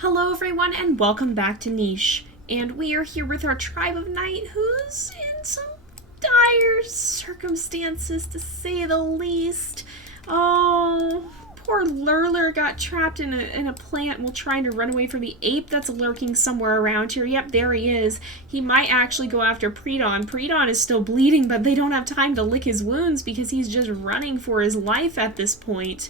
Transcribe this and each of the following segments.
Hello everyone and welcome back to Niche. And we are here with our tribe of night who's in some dire circumstances to say the least. Oh, poor Lurlur got trapped in a plant while trying to run away from the ape that's lurking somewhere around here. Yep, there he is. He might actually go after Predon. Predon is still bleeding, but they don't have time to lick his wounds because he's just running for his life at this point.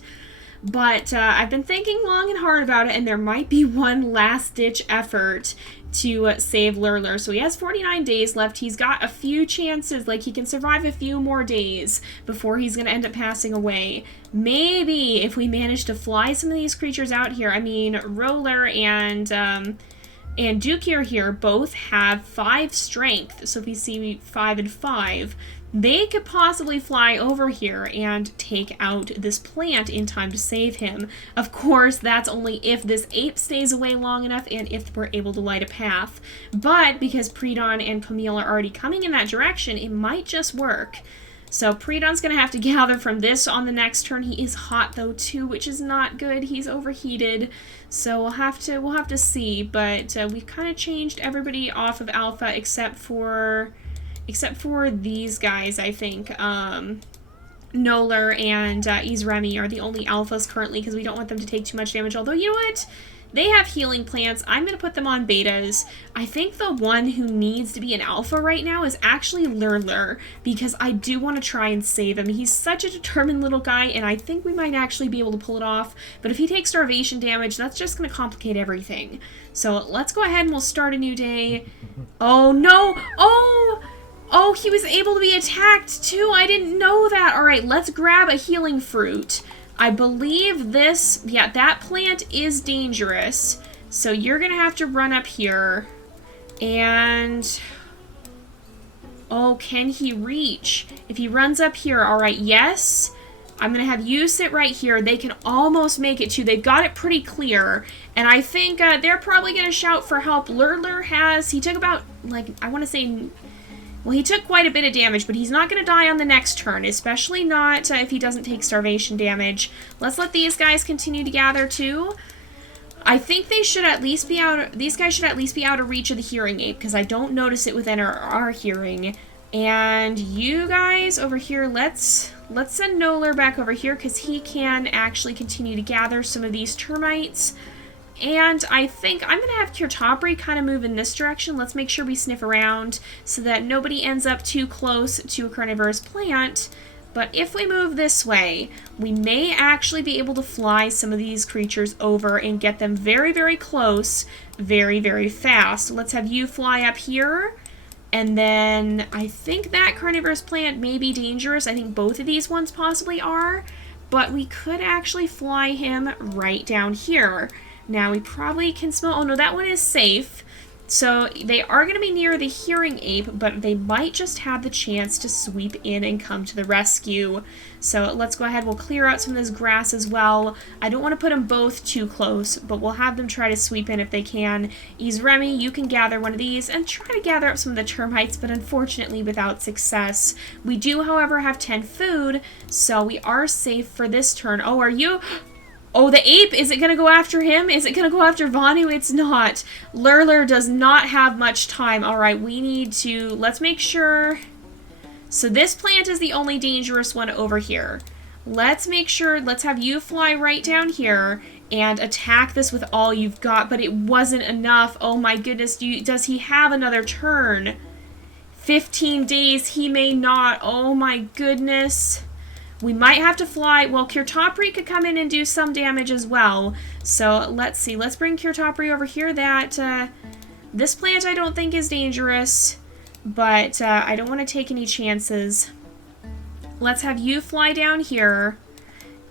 But I've been thinking long and hard about it, and there might be one last-ditch effort to save Lurlur. So he has 49 days left. He's got a few chances, like he can survive a few more days before he's going to end up passing away. Maybe if we manage to fly some of these creatures out here. I mean, Roller and Dukir here both have 5 strength. So if we see 5 and 5, they could possibly fly over here and take out this plant in time to save him. Of course, that's only if this ape stays away long enough and if we're able to light a path. But because Predon and Camille are already coming in that direction, it might just work. So Predon's going to have to gather from this on the next turn. He is hot though too, which is not good. He's overheated. So we'll have to see, but we've kind of changed everybody off of Alpha except for these guys, I think. Noller and Izremi are the only alphas currently because we don't want them to take too much damage. Although, you know what? They have healing plants. I'm going to put them on betas. I think the one who needs to be an alpha right now is actually Lurlur because I do want to try and save him. He's such a determined little guy, and I think we might actually be able to pull it off. But if he takes starvation damage, that's just going to complicate everything. So let's go ahead and we'll start a new day. Oh, no! Oh, he was able to be attacked, too. I didn't know that. All right, let's grab a healing fruit. I believe this... Yeah, that plant is dangerous. So you're going to have to run up here. And... Oh, can he reach? If he runs up here, all right, yes. I'm going to have you sit right here. They can almost make it, too. They've got it pretty clear. And I think they're probably going to shout for help. Lurlur has... He took about, like, I want to say... Well, he took quite a bit of damage, but he's not going to die on the next turn, especially not if he doesn't take starvation damage. Let's let these guys continue to gather, too. I think they should at least be out... These guys should at least be out of reach of the hearing ape, because I don't notice it within our hearing. And you guys over here, let's send Noller back over here, because he can actually continue to gather some of these termites. And I think I'm going to have Kirtopri kind of move in this direction. Let's make sure we sniff around so that nobody ends up too close to a carnivorous plant. But if we move this way, we may actually be able to fly some of these creatures over and get them very, very close, very, very fast. So let's have you fly up here. And then I think that carnivorous plant may be dangerous. I think both of these ones possibly are. But we could actually fly him right down here. Now, we probably can smell... Oh, no, that one is safe. So, they are going to be near the hearing ape, but they might just have the chance to sweep in and come to the rescue. So, let's go ahead. We'll clear out some of this grass as well. I don't want to put them both too close, but we'll have them try to sweep in if they can. Izremi, you can gather one of these and try to gather up some of the termites, but unfortunately without success. We do, however, have 10 food, so we are safe for this turn. Oh, are you... Oh, the ape! Is it going to go after him? Is it going to go after Vanu? It's not. Lurlur does not have much time. Alright, we need to... Let's make sure... So this plant is the only dangerous one over here. Let's make sure... Let's have you fly right down here and attack this with all you've got. But it wasn't enough. Oh my goodness. Does he have another turn? 15 days. He may not. Oh my goodness. We might have to fly. Well, Kirtopri could come in and do some damage as well. So, let's see. Let's bring Kirtopri over here. This plant I don't think is dangerous, but I don't want to take any chances. Let's have you fly down here,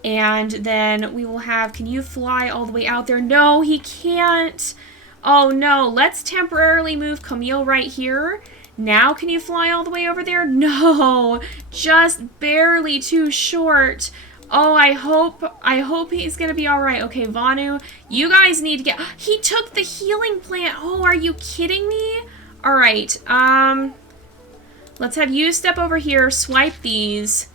and then we will have... Can you fly all the way out there? No, he can't. Oh, no. Let's temporarily move Camille right here. Now can you fly all the way over there? No, just barely too short. Oh, I hope he's gonna be all right. Okay, Vanu, you guys need to get... He took the healing plant. Oh, are you kidding me? All right, let's have you step over here, swipe these.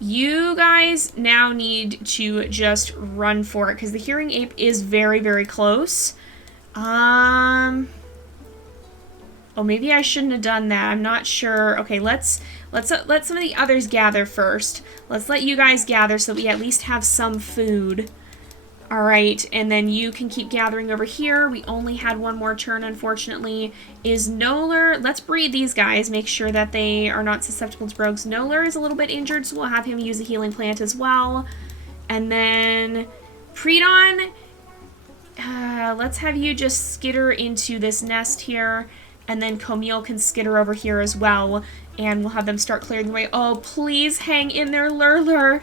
You guys now need to just run for it because the hearing ape is very, very close. Oh, maybe I shouldn't have done that. I'm not sure. Okay, let's let some of the others gather first. Let's let you guys gather so we at least have some food. All right, and then you can keep gathering over here. We only had one more turn, unfortunately. Is Lurlur... Let's breed these guys, make sure that they are not susceptible to rogues. Lurlur is a little bit injured, so we'll have him use a healing plant as well. And then Predon, let's have you just skitter into this nest here. And then Camille can skitter over here as well. And we'll have them start clearing the way. Oh, please hang in there, Lurlur.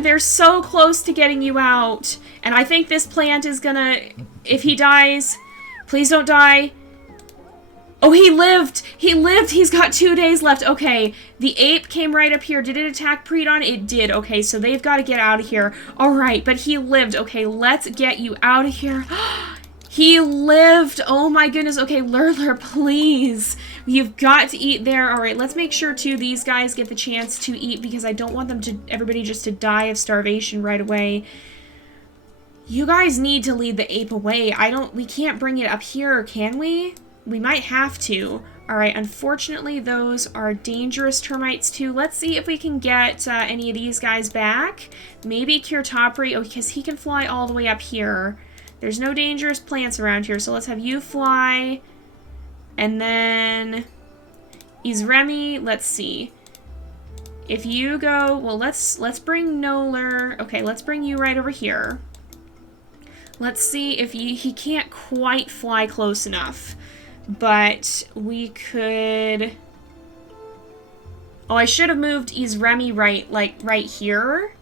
They're so close to getting you out. And I think this plant is gonna... If he dies... Please don't die. Oh, he lived! He lived! He's got 2 days left. Okay, the ape came right up here. Did it attack Predon? It did. Okay, so they've got to get out of here. Alright, but he lived. Okay, let's get you out of here. He lived! Oh my goodness. Okay, Lurlur, please. You've got to eat there. Alright, let's make sure, too, these guys get the chance to eat because I don't want them to, everybody just to die of starvation right away. You guys need to lead the ape away. We can't bring it up here, can we? We might have to. Alright, unfortunately, those are dangerous termites, too. Let's see if we can get any of these guys back. Maybe Kirtopri. Oh, because he can fly all the way up here. There's no dangerous plants around here, so let's have you fly. And then Izremi, let's see. If you go, well, let's bring Lurlur. Okay, let's bring you right over here. Let's see if he can't quite fly close enough. But we could... Oh, I should have moved Izremi right here.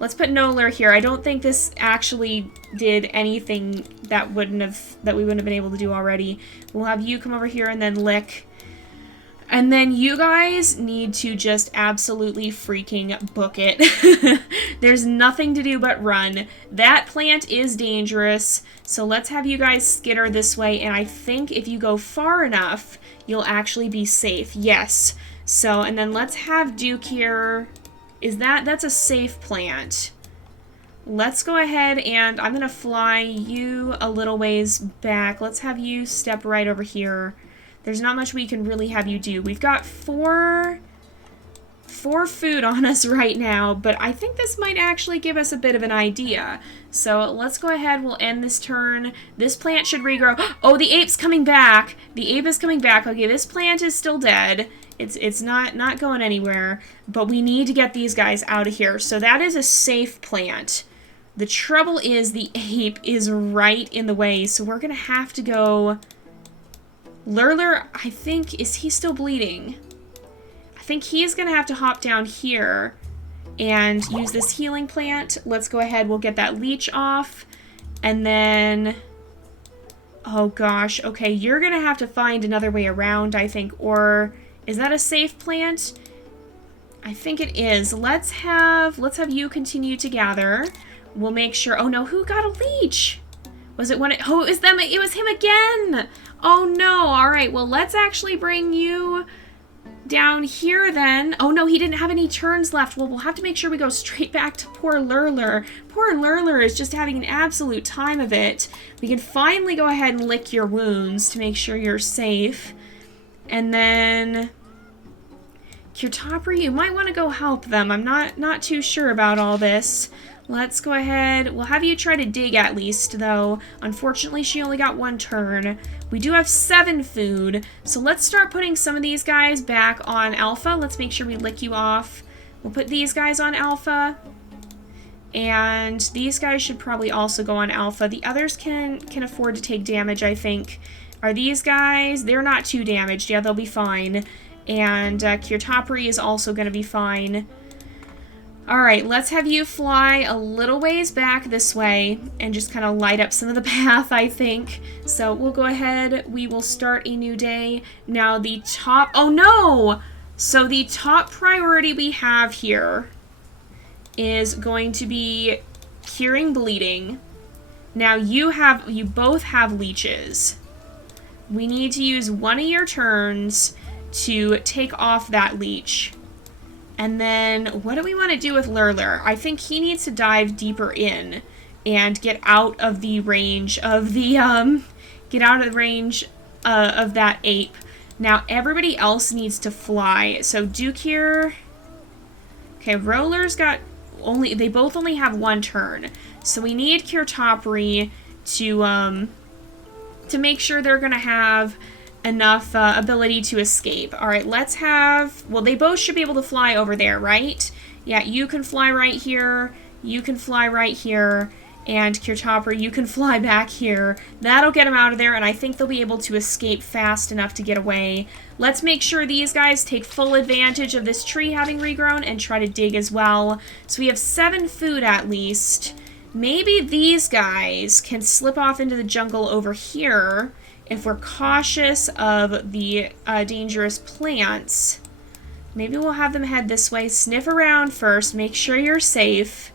Let's put Lurlur here. I don't think this actually did anything that we wouldn't have been able to do already. We'll have you come over here and then lick. And then you guys need to just absolutely freaking book it. There's nothing to do but run. That plant is dangerous, so let's have you guys skitter this way, and I think if you go far enough, you'll actually be safe. Yes. So, and then let's have Duke here. That's a safe plant. Let's go ahead and I'm gonna fly you a little ways back. Let's have you step right over here. There's not much we can really have you do. We've got four food on us right now, but I think this might actually give us a bit of an idea. So let's go ahead, we'll end this turn. This plant should regrow. Oh, the ape's coming back. The ape is coming back. Okay, this plant is still dead. It's not going anywhere, but we need to get these guys out of here. So that is a safe plant. The trouble is the ape is right in the way, so we're gonna have to go... Lurlur, I think, is he still bleeding? I think he's gonna have to hop down here and use this healing plant. Let's go ahead, we'll get that leech off, and then... Oh gosh, okay, you're gonna have to find another way around, I think, or... Is that a safe plant? I think it is. Let's have you continue to gather. We'll make sure... Oh no, who got a leech? Was it one... Oh, it was them. It was him again. Oh no. All right, well, let's actually bring you down here then. Oh no, he didn't have any turns left. Well, we'll have to make sure we go straight back to poor Lurlur. Poor Lurlur is just having an absolute time of it. We can finally go ahead and lick your wounds to make sure you're safe. And then... Kirtopri, you might want to go help them. I'm not too sure about all this. Let's go ahead. We'll have you try to dig at least, though. Unfortunately, she only got 1 turn. We do have 7 food, so let's start putting some of these guys back on alpha. Let's make sure we lick you off. We'll put these guys on alpha. And these guys should probably also go on alpha. The others can afford to take damage, I think. Are these guys? They're not too damaged. Yeah, they'll be fine. And Kirtopri is also going to be fine. Alright, let's have you fly a little ways back this way and just kind of light up some of the path, I think. So we'll go ahead. We will start a new day. Now the top... Oh no! So the top priority we have here is going to be curing bleeding. Now you both have leeches. We need to use one of your turns to take off that leech. And then, what do we want to do with Lurlur? I think he needs to dive deeper in and get out of the range of the Get out of the range of that ape. Now, everybody else needs to fly. So, Duke here... Okay, Roller's got only... They both only have one turn. So, we need Kirtopri to make sure they're going to have enough ability to escape. Alright, let's have... Well, they both should be able to fly over there, right? Yeah, you can fly right here. You can fly right here. And Kirtopri, you can fly back here. That'll get them out of there, and I think they'll be able to escape fast enough to get away. Let's make sure these guys take full advantage of this tree having regrown and try to dig as well. So we have 7 food at least. Maybe these guys can slip off into the jungle over here if we're cautious of the dangerous plants. Maybe we'll have them head this way. Sniff around first. Make sure you're safe.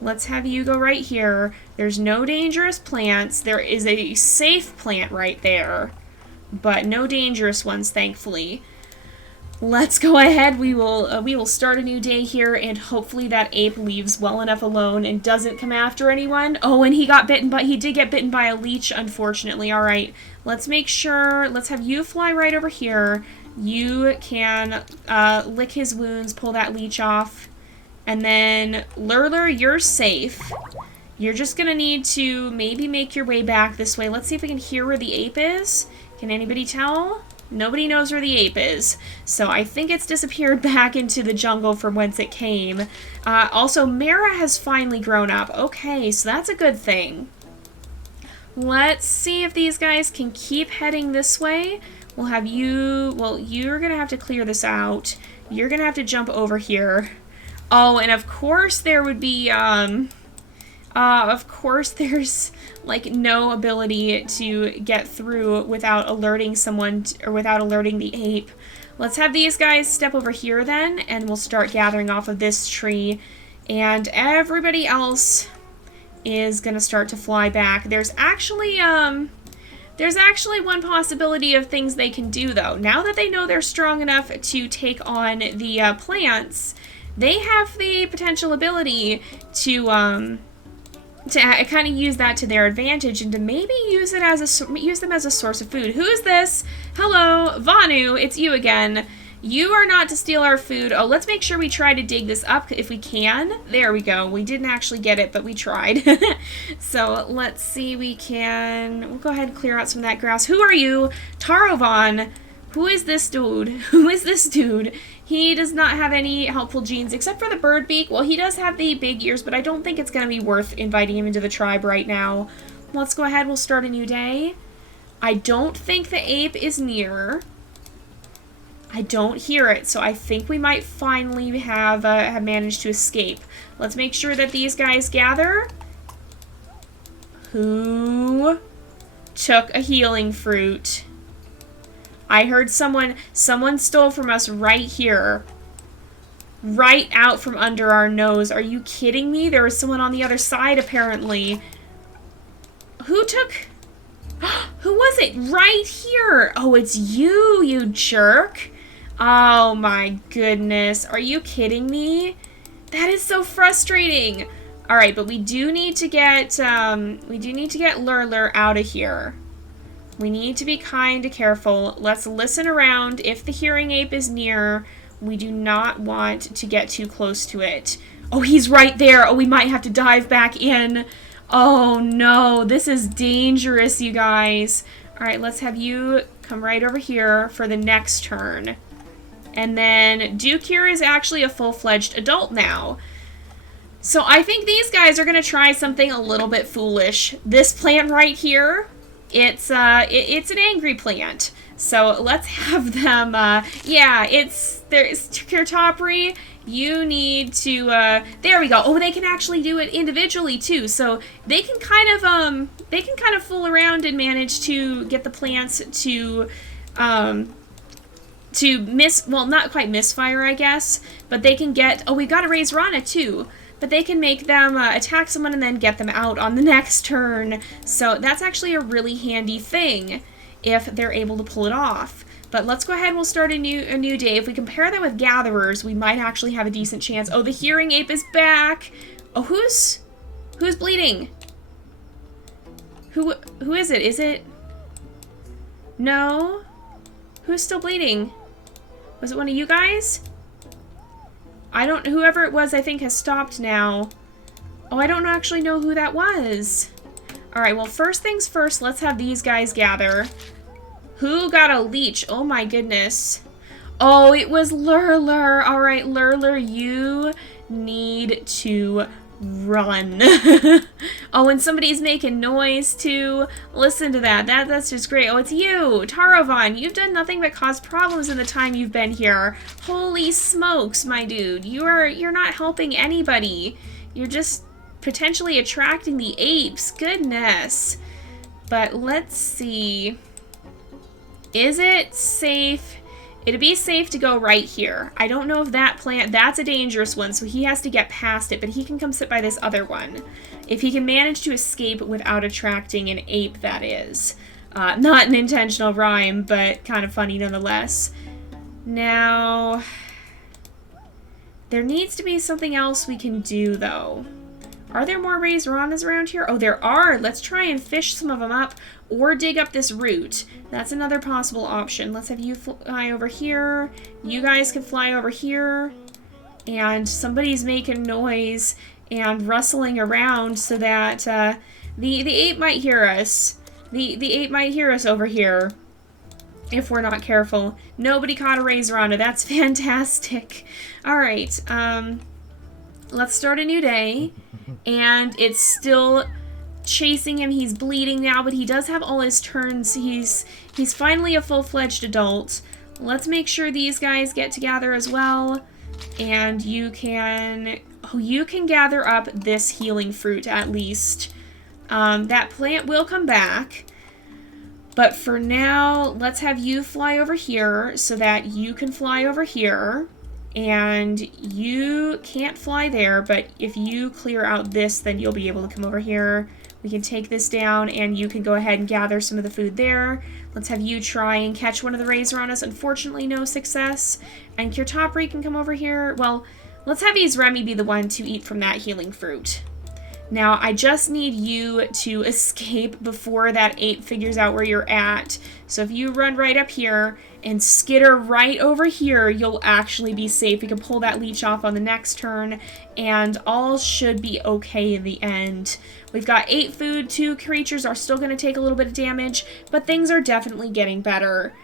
Let's have you go right here. There's no dangerous plants. There is a safe plant right there, but no dangerous ones, thankfully. Let's go ahead. We will start a new day here, and hopefully that ape leaves well enough alone and doesn't come after anyone. Oh, and he got bitten, but he did get bitten by a leech, unfortunately. All right, let's make sure. Let's have you fly right over here. You can lick his wounds, pull that leech off. And then, Lurlur, you're safe. You're just going to need to maybe make your way back this way. Let's see if we can hear where the ape is. Can anybody tell? Nobody knows where the ape is. So I think it's disappeared back into the jungle from whence it came. Also, Mara has finally grown up. Okay, so that's a good thing. Let's see if these guys can keep heading this way. We'll have you... Well, you're going to have to clear this out. You're going to have to jump over here. Oh, and of course there would be, of course there's, like, no ability to get through without alerting someone, or without alerting the ape. Let's have these guys step over here then, and we'll start gathering off of this tree. And everybody else is gonna start to fly back. There's actually one possibility of things they can do, though. Now that they know they're strong enough to take on the plants, they have the potential ability to kind of use that to their advantage and to maybe use them as a source of food. Who is this? Hello, Vanu, it's you again. You are not to steal our food. Oh, let's make sure we try to dig this up if we can. There we go. We didn't actually get it, but we tried. So let's see, we'll go ahead and clear out some of that grass. Who are you? Tarovan. Who is this dude? Who is this dude? He does not have any helpful genes except for the bird beak. Well, he does have the big ears, but I don't think it's going to be worth inviting him into the tribe right now. Let's go ahead. We'll start a new day. I don't think the ape is near. I don't hear it, so I think we might finally have managed to escape. Let's make sure that these guys gather. Who took a healing fruit? I heard someone stole from us right here. Right out from under our nose. Are you kidding me? There was someone on the other side, apparently. Who took... Who was it? Right here. Oh, it's you, you jerk. Oh my goodness. Are you kidding me? That is so frustrating. All right, but we do need to get Lurlur out of here. We need to be kind of careful. Let's listen around. If the hearing ape is near, we do not want to get too close to it. Oh, he's right there. Oh, we might have to dive back in. Oh, no. This is dangerous, you guys. All right, let's have you come right over here for the next turn. And then Duke here is actually a full-fledged adult now. So I think these guys are going to try something a little bit foolish. This plant right here... It's an angry plant. So let's have them, there's Kirtopri. You need to, there we go. Oh, they can actually do it individually too. So they can kind of fool around and manage to get the plants to not quite misfire, I guess, but they can get, oh, we gotta raise Rana too. But they can make them attack someone and then get them out on the next turn. So that's actually a really handy thing if they're able to pull it off. But let's go ahead and we'll start a new day. If we compare that with gatherers, we might actually have a decent chance. Oh, the hearing ape is back. Oh, who's bleeding? Who is it? Is it No? Who's still bleeding? Was it one of you guys? I don't... Whoever it was, I think, has stopped now. Oh, I don't actually know who that was. Alright, well, first things first, let's have these guys gather. Who got a leech? Oh my goodness. Oh, it was Lurlur. Alright, Lurlur, you need to run. Oh, and somebody's making noise too. Listen to that. That's just great. Oh, it's you, Tarovan. You've done nothing but cause problems in the time you've been here. Holy smokes, my dude. You're not helping anybody. You're just potentially attracting the apes. Goodness. But let's see. Is it safe? It'd be safe to go right here. I don't know if that plant, that's a dangerous one, so he has to get past it, but he can come sit by this other one. If he can manage to escape without attracting an ape, that is. Not an intentional rhyme, but kind of funny nonetheless. Now, there needs to be something else we can do, though. Are there more raised ranas around here? Oh, there are. Let's try and fish some of them up or dig up this root. That's another possible option. Let's have you fly over here. You guys can fly over here. And somebody's making noise and rustling around so that the ape might hear us. The ape might hear us over here if we're not careful. Nobody caught a raised rana. That's fantastic. All right. Let's start a new day. And it's still chasing him. He's bleeding now, but he does have all his turns. He's finally a full-fledged adult. Let's make sure these guys get together as well. And you can gather up this healing fruit at least. That plant will come back. But for now, let's have you fly over here so that you can fly over here. And you can't fly there, but if you clear out this, then you'll be able to come over here. We can take this down, and you can go ahead and gather some of the food there. Let's have you try and catch one of the raised ranas. Unfortunately, no success. And Kirtopri can come over here. Well, let's have Izremi be the one to eat from that healing fruit. Now, I just need you to escape before that ape figures out where you're at. So if you run right up here and skitter right over here, you'll actually be safe. We can pull that leech off on the next turn, and all should be okay in the end. We've got 8 food. 2 creatures are still going to take a little bit of damage, but things are definitely getting better.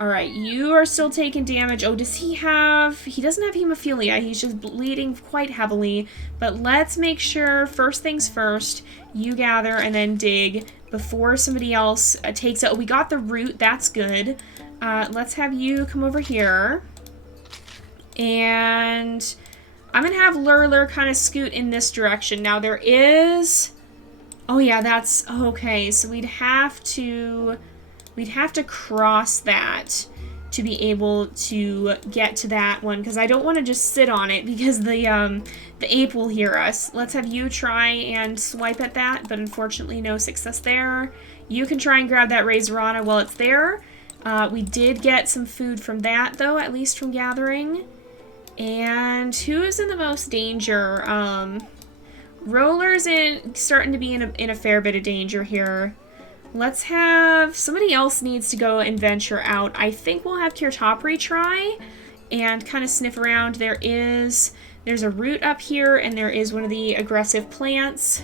Alright, you are still taking damage. Oh, does he have... He doesn't have hemophilia. He's just bleeding quite heavily. But let's make sure, first things first, you gather and then dig before somebody else takes it. Oh, we got the root. That's good. Let's have you come over here. And I'm going to have Lurlur kind of scoot in this direction. Now, there is... Oh, yeah, that's... Okay, so we'd have to cross that to be able to get to that one, because I don't want to just sit on it because the ape will hear us. Let's have you try and swipe at that, but unfortunately no success there. You can try and grab that raised rana while it's there. We did get some food from that, though, at least from gathering. And who is in the most danger? Roller's starting to be in a fair bit of danger here. Let's have... Somebody else needs to go and venture out. I think we'll have Kirtopri try and kind of sniff around. There's a root up here, and there is one of the aggressive plants.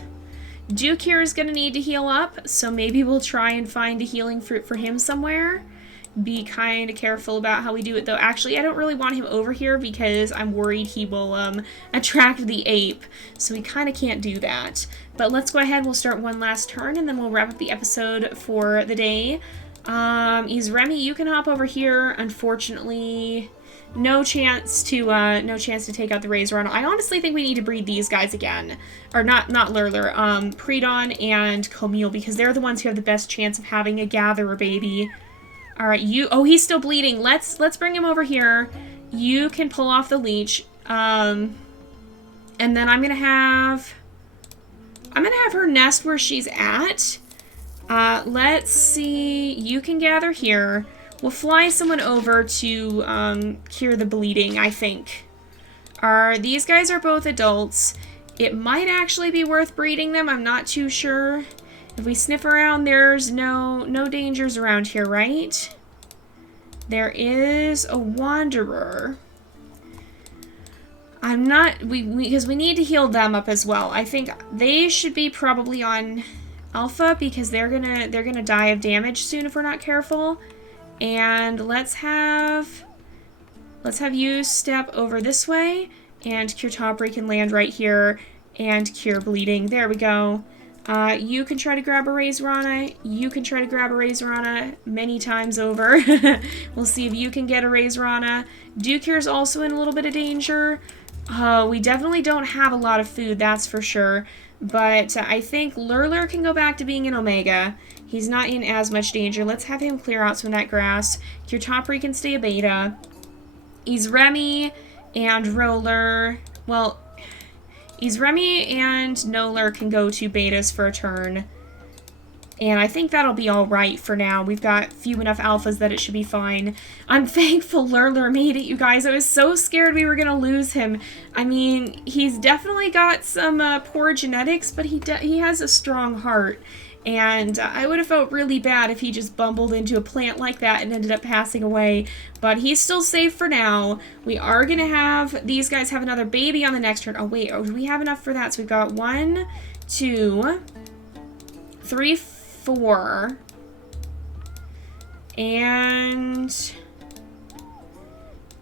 Dukir is going to need to heal up, so maybe we'll try and find a healing fruit for him somewhere. Be kind of careful about how we do it, though. Actually, I don't really want him over here because I'm worried he will attract the ape, so we kind of can't do that. But let's go ahead, we'll start one last turn, and then we'll wrap up the episode for the day. Izremi, you can hop over here. Unfortunately, no chance to take out the raised rana. I honestly think we need to breed these guys again. Or not Lurlur, Predon and Comille, because they're the ones who have the best chance of having a gatherer baby. Alright, oh, he's still bleeding. Let's bring him over here. You can pull off the leech. And then I'm gonna have her nest where she's at. Let's see. You can gather here. We'll fly someone over to cure the bleeding, I think. These guys are both adults. It might actually be worth breeding them. I'm not too sure. If we sniff around, there's no dangers around here, right? There is a wanderer. I'm not, because we need to heal them up as well. I think they should be probably on alpha because they're gonna die of damage soon if we're not careful. And let's have you step over this way, and Cure Topri can land right here and cure bleeding. There we go. You can try to grab a Razorana. You can try to grab a Razorana many times over. We'll see if you can get a Razorana. Ducure's also in a little bit of danger. We definitely don't have a lot of food, that's for sure. But I think Lurlur can go back to being an Omega. He's not in as much danger. Let's have him clear out some of that grass. Cure Topri can stay a Beta. Remy and Roller. Well, Remy and Noller can go to Betas for a turn. And I think that'll be alright for now. We've got few enough alphas that it should be fine. I'm thankful Lurlur made it, you guys. I was so scared we were going to lose him. I mean, he's definitely got some poor genetics, but he has a strong heart. And I would have felt really bad if he just bumbled into a plant like that and ended up passing away. But he's still safe for now. We are going to have these guys have another baby on the next turn. Oh, wait. Oh, do we have enough for that? So we've got 1, 2, 3, 4. And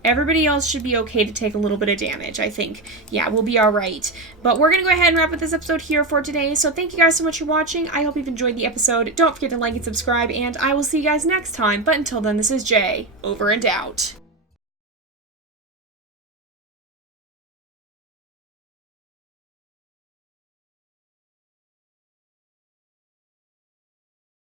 everybody else should be okay to take a little bit of damage, I think. Yeah, we'll be alright. But we're going to go ahead and wrap up this episode here for today. So thank you guys so much for watching. I hope you've enjoyed the episode. Don't forget to like and subscribe, and I will see you guys next time. But until then, this is Jay, over and out.